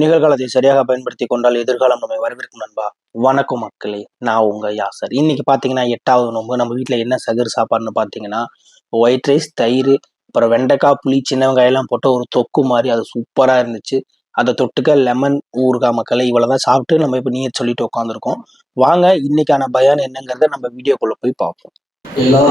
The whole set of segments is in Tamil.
நிகழ்காலத்தை சரியாக பயன்படுத்தி கொண்டால் எதிர்காலம் நம்மை வரவேற்கும் நண்பா. வணக்கம் மக்களே நான் உங்க யாசர். இன்னைக்கு பாத்தீங்கன்னா எட்டாவது நோம்பு நம்ம வீட்டுல என்ன சகர் சாப்பாடுன்னு பாத்தீங்கன்னா ஒயிட் ரைஸ் தயிர் அப்புறம் வெண்டைக்காய் புளி சின்ன வெங்காயெல்லாம் போட்டு ஒரு தொக்கு மாதிரி அது சூப்பரா இருந்துச்சு. அதை தொட்டுக்க லெமன் ஊறுகாய் மக்களை இவ்வளவுதான் சாப்பிட்டு நம்ம இப்ப நீர் சொல்லிட்டு உட்காந்துருக்கோம் வாங்க இன்னைக்கான பயான் என்னங்கிறத நம்ம வீடியோக்குள்ள போய் பார்ப்போம். எல்லா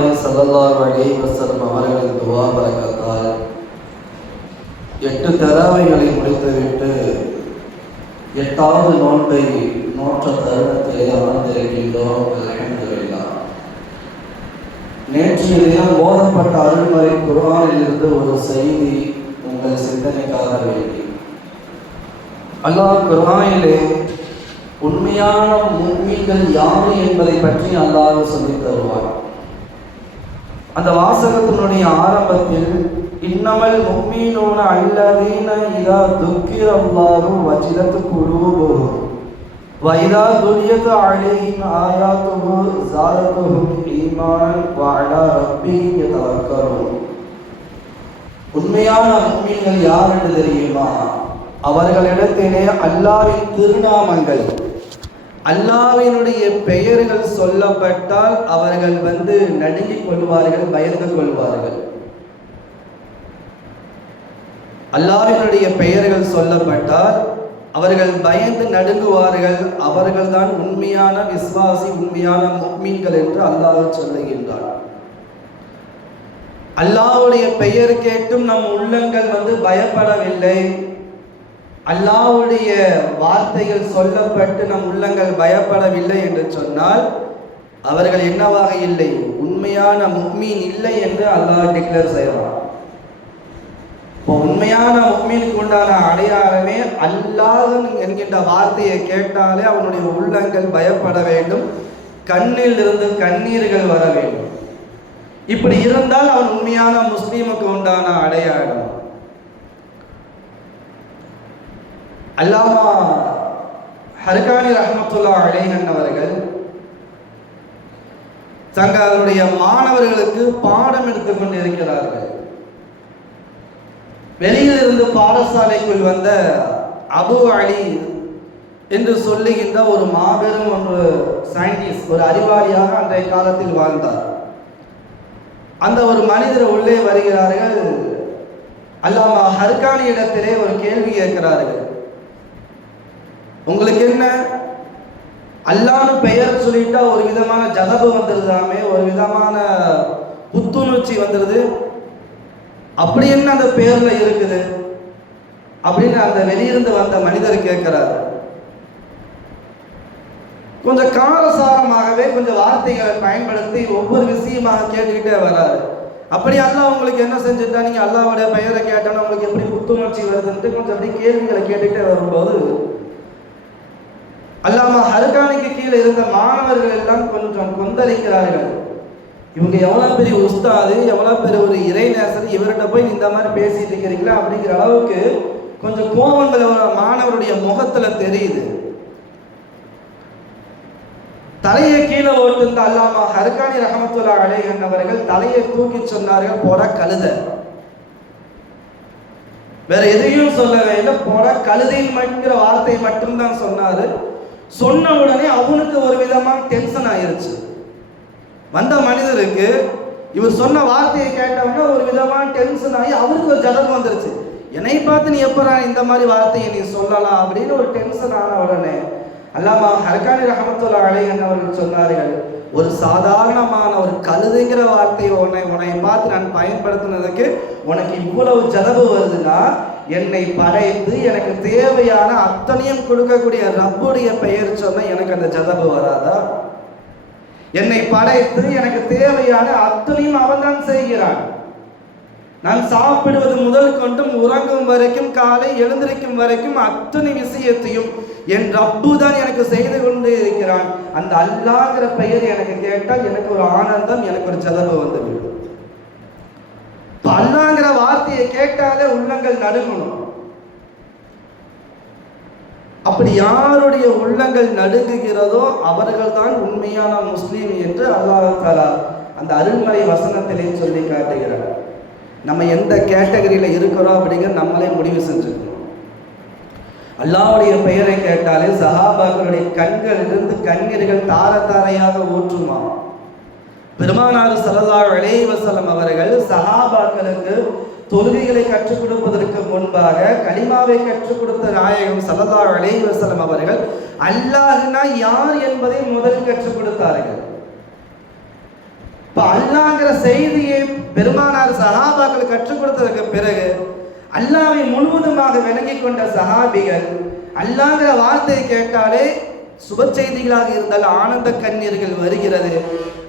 ரசூலுல்லாஹி சல்லல்லா அலி வசலம் அவர்களின் துவா பரக்கத்தால் எட்டு தராவைகளை முடித்துவிட்டு எட்டாவது நோன்பை நோற்ற தருணத்திலே அமர்ந்திருக்கின்றோம் அல்ஹம்துலில்லாஹ் நேற்றைய தினம் போதப்பட்ட அருள்மறை குரானில் இருந்து ஒரு செய்தி உங்கள் சிந்தனைக்காக வேண்டி அல்லாஹ் குரானிலே உண்மையான முன்மீன்கள் யாரு என்பதை பற்றி அல்லாஹ் சொல்லி தருவார் அந்த வாசகத்தினுடைய ஆரம்பத்தில் இன்னமல் மும்மீனோன அல்லதீன இதா துக்கிரல்லாஹு வஜிலத் குலூபுஹு. வைதா துரியத் அலைஹிம் ஆயாத்துஹு ஸாரத்துஹும் ஈமானன் வ அலா ரப்பிஹிம் உண்மையான மும்மீன்கள் யார் என்று தெரியுமா? அவர்களிடத்திலே அல்லாவின் திருநாமங்கள் அல்லாவினுடைய பெயர்கள் சொல்லப்பட்டால் அவர்கள் வந்து நடுங்கிக் கொள்வார்கள் பயந்து கொள்வார்கள். அல்லாவினுடைய பெயர்கள் சொல்லப்பட்டால் அவர்கள் பயந்து நடுங்குவார்கள். அவர்கள்தான் உண்மையான விசுவாசி உண்மையான முக்மீன்கள் என்று அல்லாஹ் சொல்லுகின்றார் அல்லாவுடைய பெயர் கேட்டும் நம் உள்ளங்கள் வந்து பயப்படவில்லை. அல்லாஹ்வுடைய வார்த்தைகள் சொல்லப்பட்டு நம் உள்ளங்கள் பயப்படவில்லை என்று சொன்னால் அவர்கள் என்னவாக இல்லை? உண்மையான முக்மீன் இல்லை என்று அல்லாஹ் டிக்ளேர் செய்வார் இப்போ உண்மையான முக்மீனுக்கு உண்டான அடையாளமே அல்லாஹன் என்கின்ற வார்த்தையை கேட்டாலே அவனுடைய உள்ளங்கள் பயப்பட வேண்டும் கண்ணில் இருந்து கண்ணீர்கள் வர வேண்டும். இப்படி இருந்தால் அவன் உண்மையான முஸ்லீமுக்கு உண்டான அடையாளம். அல்லாமா ஹர்கானி ரஹமத்துல்லா அலைஹன் அவர்கள் தங்களுடைய மாணவர்களுக்கு பாடம் எடுத்துக் கொண்டிருக்கிறார்கள். வெளியில் இருந்து பாடசாலைக்குள் வந்த அபு அலி என்று சொல்லுகின்ற ஒரு மாபெரும் ஒரு சயின்டிஸ்ட் ஒரு அறிவாளியாக அன்றைய காலத்தில் வாழ்ந்தார். அந்த ஒரு மனிதர் உள்ளே வருகிறார்கள். அல்லாமா ஹர்கானி இடத்திலே ஒரு கேள்வி கேட்கிறார்கள். உங்களுக்கு என்ன? அல்லான்னு பெயர் சொல்லிட்டா ஒரு விதமான ஜதபு வந்துருதாமே ஒரு விதமான புத்துணர்ச்சி வந்துடுது அப்படி என்ன அந்த பேர்ல இருக்குது? அப்படின்னு அந்த வெளியிருந்து வந்த மனிதர் கேட்கிறார். கொஞ்சம் காரசாரமாகவே கொஞ்சம் வார்த்தைகளை பயன்படுத்தி ஒவ்வொரு விஷயமாக கேட்டுக்கிட்டே வராரு. அப்படி அல்லாஹ் உங்களுக்கு என்ன செஞ்சுட்டா நீங்க அல்லாவோட பெயரை கேட்டோன்னா உங்களுக்கு எப்படி புத்துணர்ச்சி வருதுன்ட்டு கொஞ்சம் அப்படி கேள்விகளை கேட்டுக்கிட்டே வரும்போது அல்லாமா ஹர்கானிக்கு கீழே இருந்த மாணவர்கள் எல்லாம் கொஞ்சம் கொந்தளிக்கிறார்கள். இவங்க எவ்வளோ பெரிய உஸ்தாது எவ்வளோ பெரிய ஒரு இறைநேசர் இவர்கிட்ட போய் இந்த மாதிரி பேசிட்டு இருக்கிறீங்களா அப்படிங்கிற அளவுக்கு கொஞ்சம் கோபங்கள் மாணவருடைய முகத்துல தெரியுது. தலையை கீழே ஓட்டிருந்த அல்லாமா ஹர்கானி ரஹமத்துல்லா அலேஹன் அவர்கள் தலையை தூக்கி சொன்னார்கள் போட கழுத. வேற எதையும் சொல்லவே இல்லை போட கழுதைங்கிற வார்த்தையை மட்டும்தான் சொன்னாரு. சொன்ன உடனே அவனுக்கு ஒரு விதமான டென்ஷன் ஆயிருச்சு. வந்த மனிதருக்கு இவர் சொன்ன வார்த்தையை கேட்டவுடனே ஒரு விதமான டென்ஷன் ஆகி அவருக்கு ஒரு ஜகம் வந்துருச்சு. என்னை பார்த்து நீ எப்போ இந்த மாதிரி வார்த்தையை நீ சொல்லலாம்? அப்படின்னு ஒரு டென்ஷன் ஆன உடனே அல்லாமா ஹர்கானி ரஹமத்துல்லா அலை என்னவர்கள் சொன்னார்கள் ஒரு சாதாரணமான ஒரு கழுதுங்கிற வார்த்தையை உன்னை உன்னை பார்த்து நான் பயன்படுத்தினதுக்கு உனக்கு இவ்வளவு ஜதவு வருதுன்னா என்னை படைத்து எனக்கு தேவையான அத்தனையும் கொடுக்கக்கூடிய ரப்புடைய பெயர் சொன்ன எனக்கு அந்த ஜதபு வராதா? என்னை படைத்து எனக்கு தேவையான அத்தனையும் அவன்தான் செய்கிறான். நான் சாப்பிடுவது முதல் கொண்டும் உறங்கும் வரைக்கும் காலை எழுந்திருக்கும் வரைக்கும் அத்தனை விஷயத்தையும் என் ரப்பு தான் எனக்கு செய்து கொண்டு இருக்கிறான். அந்த அல்லாங்கிற பெயர் எனக்கு கேட்டால் எனக்கு ஒரு ஆனந்தம் எனக்கு ஒரு ஜதபு வந்துவிடும். இப்ப அல்லாங்கிற வார்த்தையை கேட்டாலே உள்ளங்கள் நடுங்கணும். அப்படி யாருடைய உள்ளங்கள் நடுங்குகிறதோ அவர்கள் தான் உண்மையான முஸ்லீம் என்று அல்லாஹ் தாலா அந்த அருள்மலை வசனத்திலே சொல்லி காட்டுகிறார். நம்ம எந்த கேட்டகரியில் இருக்கிறோம் அப்படிங்கிற நம்மளே முடிவு செஞ்சுக்கணும். அல்லாவுடைய பெயரை கேட்டாலே சஹாபாக்களுடைய கண்களிலிருந்து கண்ணீர்கள் தார தாரையாக ஊற்றுமா? பெருமானார் ஸல்லல்லாஹு அலைஹி அவர்கள் சஹாபாக்களுக்கு தொழுகைகளை கற்றுக் கொடுப்பதற்கு முன்பாக கலிமாவை கற்றுக் கொடுத்த நாயகம் ஸல்லல்லாஹு அலைஹி வஸல்லம் அவர்கள் அல்லாஹ்னா யார் என்பதை முதல் கற்றுக் கொடுத்தார்கள் இப்ப அல்லாங்கிற செய்தியை பெருமானார் சஹாபாக்கள் கற்றுக் கொடுத்ததற்கு பிறகு அல்லாவை முழுவதுமாக விளங்கி கொண்ட சஹாபிகள் அல்லாங்கிற வார்த்தையை கேட்டாலே சுப செய்திகளாக இருந்தால் ஆனந்த கண்ணீர்கள் வருகிறது.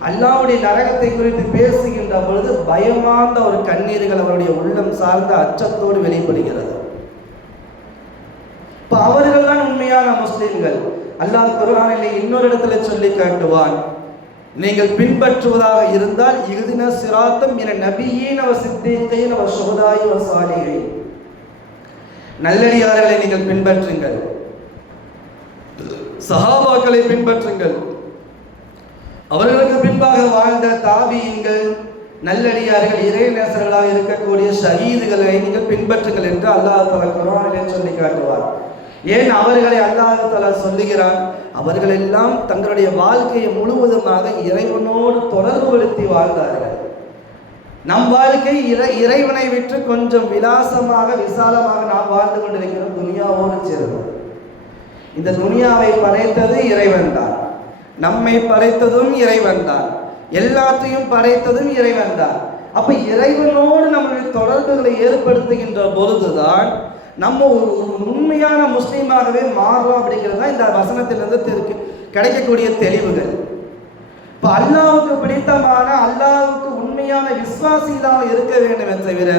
அல்லாவுடைய நரகத்தை குறித்து பேசுகின்ற பொழுது பயமார்ந்த ஒரு கண்ணீர்கள் அவருடைய உள்ளம் சார்ந்த அச்சத்தோடு வெளிப்படுகிறது. இப்ப அவர்கள் தான் உண்மையான முஸ்லீம்கள். அல்லாஹ் குரானில் இன்னொரு இடத்துல சொல்லி காட்டுவான். நீங்கள் பின்பற்றுவதாக இருந்தால் இறுதின சிராத்தம் என நபியின் அவர் சித்தீகையின் அவர் சுகதாயி அவ சாலிகை நல்லடியார்களை நீங்கள் பின்பற்றுங்கள். சஹாபாக்களை பின்பற்றுங்கள். அவர்களுக்கு பின்பாக வாழ்ந்த தாபியங்கள் நல்லடியார்கள் இறைநேசர்களாக இருக்கக்கூடிய ஷகீதுகளை நீங்கள் பின்பற்றுங்கள் என்று அல்லாஹ் தலா குரானிலே சொல்லி காட்டுவார். ஏன் அவர்களை அல்லாஹ் தலா சொல்லுகிறார்? அவர்கள் எல்லாம் தங்களுடைய வாழ்க்கையை முழுவதுமாக இறைவனோடு தொடர்புபடுத்தி வாழ்ந்தார்கள். நம் வாழ்க்கை இறை இறைவனை விட்டு கொஞ்சம் விலாசமாக விசாலமாக நாம் வாழ்ந்து கொண்டிருக்கிறோம் துனியாவோடு சேர்ந்து இந்த துனியாவை படைத்தது இறைவன் தான். நம்மை படைத்ததும் இறைவன் தான். எல்லாத்தையும் படைத்ததும் இறைவன் தான். அப்ப இறைவனோடு நம்முடைய தொடர்புகளை ஏற்படுத்துகின்ற பொழுதுதான் நம்ம ஒரு உண்மையான முஸ்லீமாகவே மாறுறோம் அப்படிங்கிறது தான் இந்த வசனத்திலிருந்து இருக்கு கிடைக்கக்கூடிய தெளிவுகள். இப்போ அல்லாவுக்கு பிடித்தமான அல்லாவுக்கு உண்மையான விசுவாசியாக இருக்க வேண்டுமே தவிர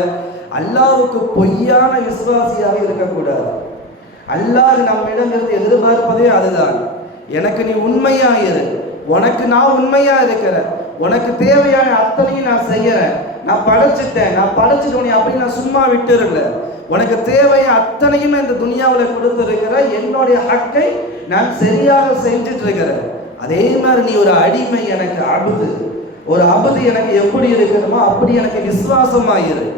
அல்லாவுக்கு பொய்யான விசுவாசியாக இருக்கக்கூடாது. அல்லாஹ் நம்மிடம் இருந்து எதிர்பார்ப்பதே அதுதான். எனக்கு நீ உண்மையா இரு. உனக்கு நான் உண்மையா இருக்கிறேன். உனக்கு தேவையான அத்தனையும் நான் செய்யறேன். நான் படைச்சிட்டேன். நான் படைச்சிட்டோனே அப்படின்னு நான் சும்மா விட்டுருல உனக்கு தேவை அத்தனையும் இந்த துனியாவில் கொடுத்துருக்கிற என்னுடைய ஹக்கை நான் சரியாக செஞ்சுட்டு இருக்கிறேன். அதே மாதிரி நீ ஒரு அடிமை எனக்கு அபுது. ஒரு அபுது எனக்கு எப்படி இருக்கணுமோ அப்படி எனக்கு விசுவாசமாயிரு.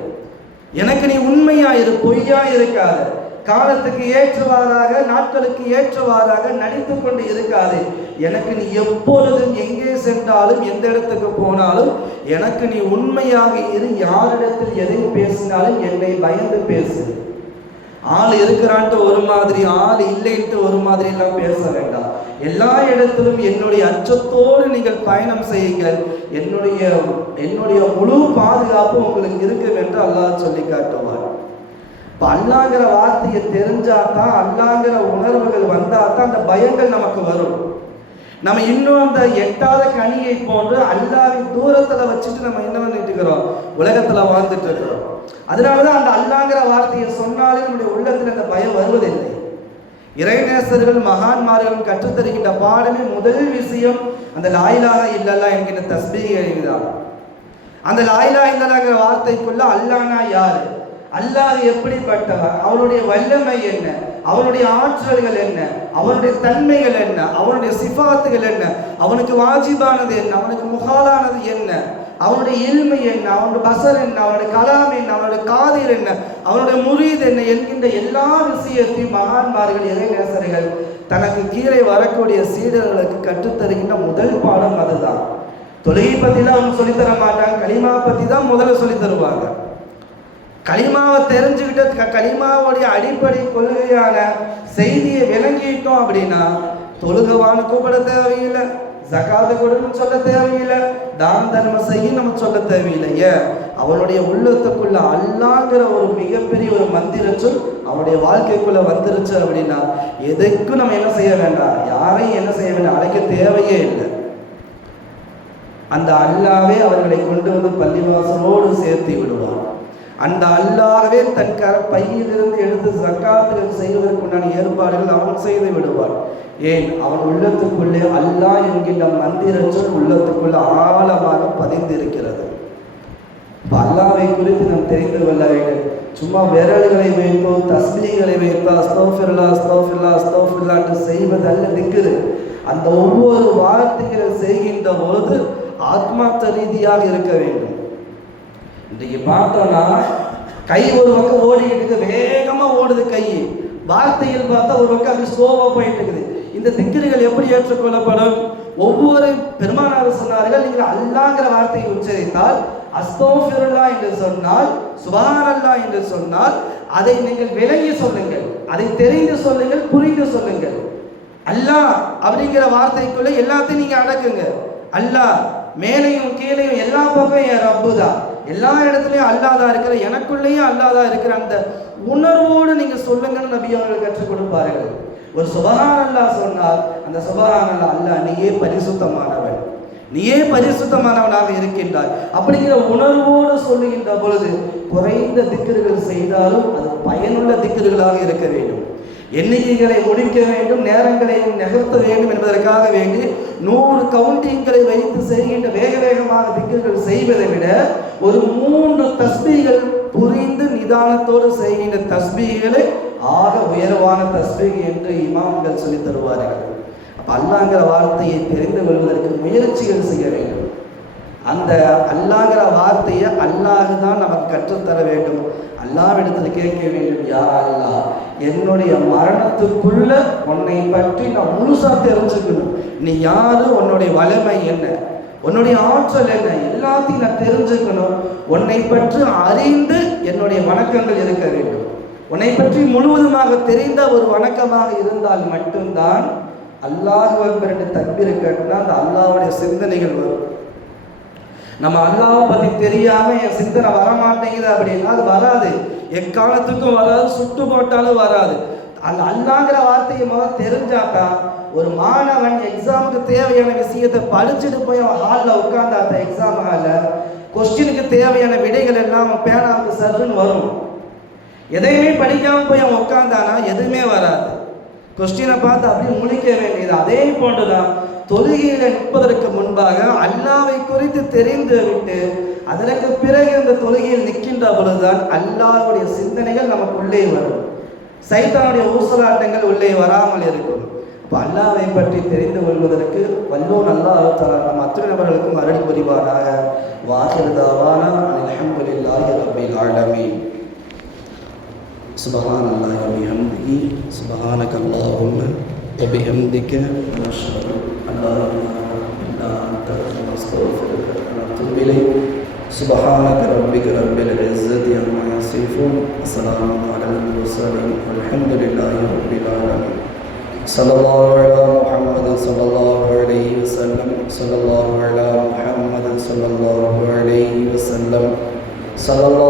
எனக்கு நீ உண்மையாயிரு பொய்யா இருக்காது. காலத்துக்கு ஏற்றவாறாக நாட்களுக்கு ஏற்றவாறாக நடித்து கொண்டு இருக்காது. எனக்கு நீ எப்பொழுதும் எங்கே சென்றாலும் எந்த இடத்துக்கு போனாலும் எனக்கு நீ உண்மையாக இரு. யாரிடத்தில் எதை பேசினாலும் என்னை பயந்து பேசு. ஆள் இருக்கிறான்ட்டு ஒரு மாதிரி ஆள் இல்லைன்ட்டு ஒரு மாதிரி எல்லாம் பேச வேண்டாம். எல்லா இடத்திலும் என்னுடைய அச்சத்தோடு நீங்கள் பயணம் செய்யுங்கள். என்னுடைய என்னுடைய முழு பாதுகாப்பு உங்களுக்கு இருக்கும் என்று அல்லாஹ் சொல்லி காட்டுவார் இப்போ அல்லாங்கிற வார்த்தையை தெரிஞ்சா தான் அல்லாங்கிற உணர்வுகள் வந்தால் தான் அந்த பயங்கள் நமக்கு வரும். நம்ம இன்னும் அந்த எட்டாத கனியை போன்று அல்லாவின் தூரத்தில் வச்சுட்டு நம்ம என்ன பண்ணிட்டு இருக்கிறோம்? உலகத்துல வாழ்ந்துட்டு இருக்கிறோம். அதனாலதான் அந்த அல்லாங்கிற வார்த்தையை சொன்னாலே நம்முடைய உள்ளத்தில் அந்த பயம் வருவதில்லை. இறைநேசர்கள் மகான்மார்களும் கற்றுத்தருகின்ற பாடமே முதல் விஷயம் அந்த லாயிலாக இல்லல்லா என்கின்ற தஸ்பீகை தான் அந்த லாயிலா இல்லலாங்கிற வார்த்தைக்குள்ள அல்லானா யாரு? அல்லாஹ் எப்படிப்பட்டவர்? அவருடைய வல்லமை என்ன? அவனுடைய ஆற்றல்கள் என்ன? அவனுடைய தன்மைகள் என்ன? அவனுடைய சிஃபாத்துகள் என்ன? அவனுக்கு வாஜிபானது என்ன? அவனுக்கு முகாலானது என்ன? அவனுடைய எளிமை என்ன? அவனுடைய பசர் என்ன? அவனுடைய கலாம் என்ன? அவனுடைய காதிர் என்ன? அவனுடைய முறியது என்ன? என்கின்ற எல்லா விஷயத்தையும் மகான்மார்கள் இறைநேசர்கள் தனக்கு கீழே வரக்கூடிய சீடர்களுக்கு கற்றுத்தருகின்ற முதல் பாடம் அதுதான். தொழுகை பற்றிலாம் அவங்க சொல்லித்தர மாட்டாங்க களிமா பற்றி தான் முதல்ல சொல்லித் தருவாங்க களிமாவை தெரிஞ்சுக்கிட்ட களிமாவுடைய அடிப்படை கொள்கையான செய்தியை விளங்கிட்டோம் அப்படின்னா தொழுகவான்னு கூப்பிட தேவையில்லை ஜகாத கொடுன்னு சொல்ல தேவையில்லை தான தர்மம் செய்ய நம்ம சொல்ல தேவையில்லையே அவனுடைய உள்ளத்துக்குள்ள அல்லாங்கிற ஒரு மிகப்பெரிய ஒரு மந்திர அவனுடைய வாழ்க்கைக்குள்ள வந்துருச்சு அப்படின்னா எதுக்கும் நம்ம என்ன செய்ய வேண்டாம். யாரையும் என்ன செய்ய வேண்டாம். அழைக்க தேவையே இல்லை. அந்த அல்லாவே அவர்களை கொண்டு வந்து பள்ளிவாசலோடு சேர்த்து விடுவார் அந்த அல்லாகவே தன் கர பையிலிருந்து எடுத்து ஜக்காத்துகள் செய்வதற்குண்டான ஏற்பாடுகள் அவன் செய்து விடுவான். ஏன்? அவன் உள்ளத்துக்குள்ளே அல்லாஹ் என்கின்ற மந்திர சொல் உள்ளத்துக்குள்ள ஆழமாக பதிந்திருக்கிறது. இப்ப அல்லாவை குறித்து நாம் தெரிந்து கொள்ள வேண்டும். சும்மா விரல்களை வைப்போ தஸ்மீகளை வைப்போ அஸ்தோஃபிர்லா அஸ்தோஃபிர்லா அஸ்தோஃபிர்லா என்று செய்வதல்ல நிற்குது அந்த ஒவ்வொரு வார்த்தைகளை செய்கின்ற பொழுது ஆத்மார்த்த ரீதியாக இருக்க வேண்டும். இன்றைக்கு பார்த்தோம்னா கை ஒரு பக்கம் ஓடிக்கிட்டு இருக்குது வேகமா ஓடுது கை. வார்த்தைகள் பார்த்தா ஒரு பக்கம் அப்படி ஸ்லோவா போயிட்டு இருக்குது. இந்த திக்கிரிகள் எப்படி ஏற்றுக்கொள்ளப்படும்? ஒவ்வொரு பெருமானார் சொன்னார்கள் நீங்கள் அல்லாங்கிற வார்த்தையை உச்சரித்தால் அஸ்தோஃபிருல்லா என்று சொன்னால் சுபாரல்லா என்று சொன்னால் அதை நீங்கள் விளங்கி சொல்லுங்கள் அதை தெரிந்து சொல்லுங்கள் புரிந்து சொல்லுங்கள். அல்லாஹ் அப்படிங்கிற வார்த்தைக்குள்ள எல்லாத்தையும் நீங்க அடக்குங்க. அல்லாஹ் மேலையும் கீழையும் எல்லா பக்கம் என் ரப்பு தான் எல்லா இடத்துலையும் அல்லாஹ் தான் இருக்கிற எனக்குள்ளேயும் அல்லாஹ் தான் இருக்கிற அந்த உணர்வோடு நீங்க சொல்லுங்கன்னு நபி அவர்கள் கற்றுக் கொடுப்பார்கள். ஒரு சுபகான் அல்லாஹ் சொன்னால் அந்த சுபகான் அல்லா அல்லாஹ் நீயே பரிசுத்தமானவன். நீயே பரிசுத்தமானவனாக இருக்கின்றாய். அப்படிங்கிற உணர்வோடு சொல்லுகின்ற பொழுது குறைந்த திக்கர்கள் செய்தாலும் அது பயனுள்ள திக்கர்களாக இருக்க வேண்டும். எண்ணிக்கைகளை முடிக்க வேண்டும் நேரங்களை நகர்த்த வேண்டும் என்பதற்காக வேண்டி நூறு கவுண்டிங்களை வைத்து செய்கின்ற வேக வேகமாக திக்கர்கள் செய்வதை விட ஒரு மூன்று தஸ்பிகள் புரிந்து நிதானத்தோடு செய்கின்ற தஸ்பிகளை ஆக உயர்வான தஸ்பீக் என்று இமாம்கள் சொல்லித் தருவார்கள். அப்ப அல்லாங்கிற வார்த்தையை தெரிந்து கொள்வதற்கு முயற்சிகள் செய்ய வேண்டும். அந்த அல்லாங்கிற வார்த்தையை அல்லாஹ் தான் நமக்கு கற்றுத்தர வேண்டும். அல்லாவிடத்தில் கேட்க வேண்டும் யா அல்லாஹ் என்னுடைய மரணத்துக்குள்ள உன்னை பற்றி நான் முழுசாக தெரிஞ்சுக்கணும். நீ யாரு? உன்னுடைய வலிமை என்ன? உன்னுடைய ஆற்றல் என்ன? எல்லாத்தையும் நான் தெரிஞ்சுக்கணும். உன்னை பற்றி அறிந்து என்னுடைய வணக்கங்கள் இருக்க வேண்டும். உன்னை பற்றி முழுவதுமாக தெரிந்த ஒரு வணக்கமாக இருந்தால் மட்டும்தான் அல்லாஹ் ரெண்டு தக்பீர் அந்த அல்லாஹ்வுடைய சிந்தனைகள் வரும். நம்ம அல்லாவை பத்தி தெரியாம என் சிந்தனை வரமாட்டேங்குது அப்படின்னா அது வராது. எக்காலத்துக்கும் வராது சுட்டு போட்டாலும் வராது. அந்த அல்லாங்கிற வார்த்தையை முதல் தெரிஞ்சாக்கா ஒரு மாணவன் எக்ஸாமுக்கு தேவையான விஷயத்தை படிச்சுட்டு போய் அவன் ஹாலில் உட்கார்ந்தா அந்த எக்ஸாம் ஹாலில் கொஸ்டினுக்கு தேவையான விடைகள் எல்லாம் அவன் பேனாவுக்கு சருன்னு வரும். எதையுமே படிக்காமல் போய் அவன் உட்காந்தானா எதுவுமே வராது. கொஸ்டினை பார்த்து அப்படியே முழிக்க வேண்டியது. அதே போன்றுதான் தொழுகையில நிற்பதற்கு முன்பாக அல்லாவை குறித்து தெரிந்து விட்டு அதற்கு பிறகு இந்த தொழுகையில் நிற்கின்ற பொழுதுதான் அல்லாவுடைய சிந்தனைகள் நமக்குள்ளே வரும். சைத்தானுடைய ஊசலாட்டங்கள் உள்ளே வராமல் இருக்கும். இப்போ அல்லாவை பற்றி தெரிந்து கொள்வதற்கு வல்லோன் நல்லா தஆலா நம் அத்துணை நபர்களுக்கும் அருள் புரிவாராக வாஹிருதாவான அலமதுல்லாஹி ரபில் ஆலமீன். سبحان الله وبحمده سبحانك اللهم وبحمدك نشهد أن لا إله إلا أنت نستغفرك ونتوب إليك. سبحانك ربك رب العزة عما يصفون. وسلام على المرسلين والحمد لله رب العالمين. صلى الله على محمد صلى الله عليه وسلم. صلى الله على محمد صلى الله عليه وسلم. صلى الله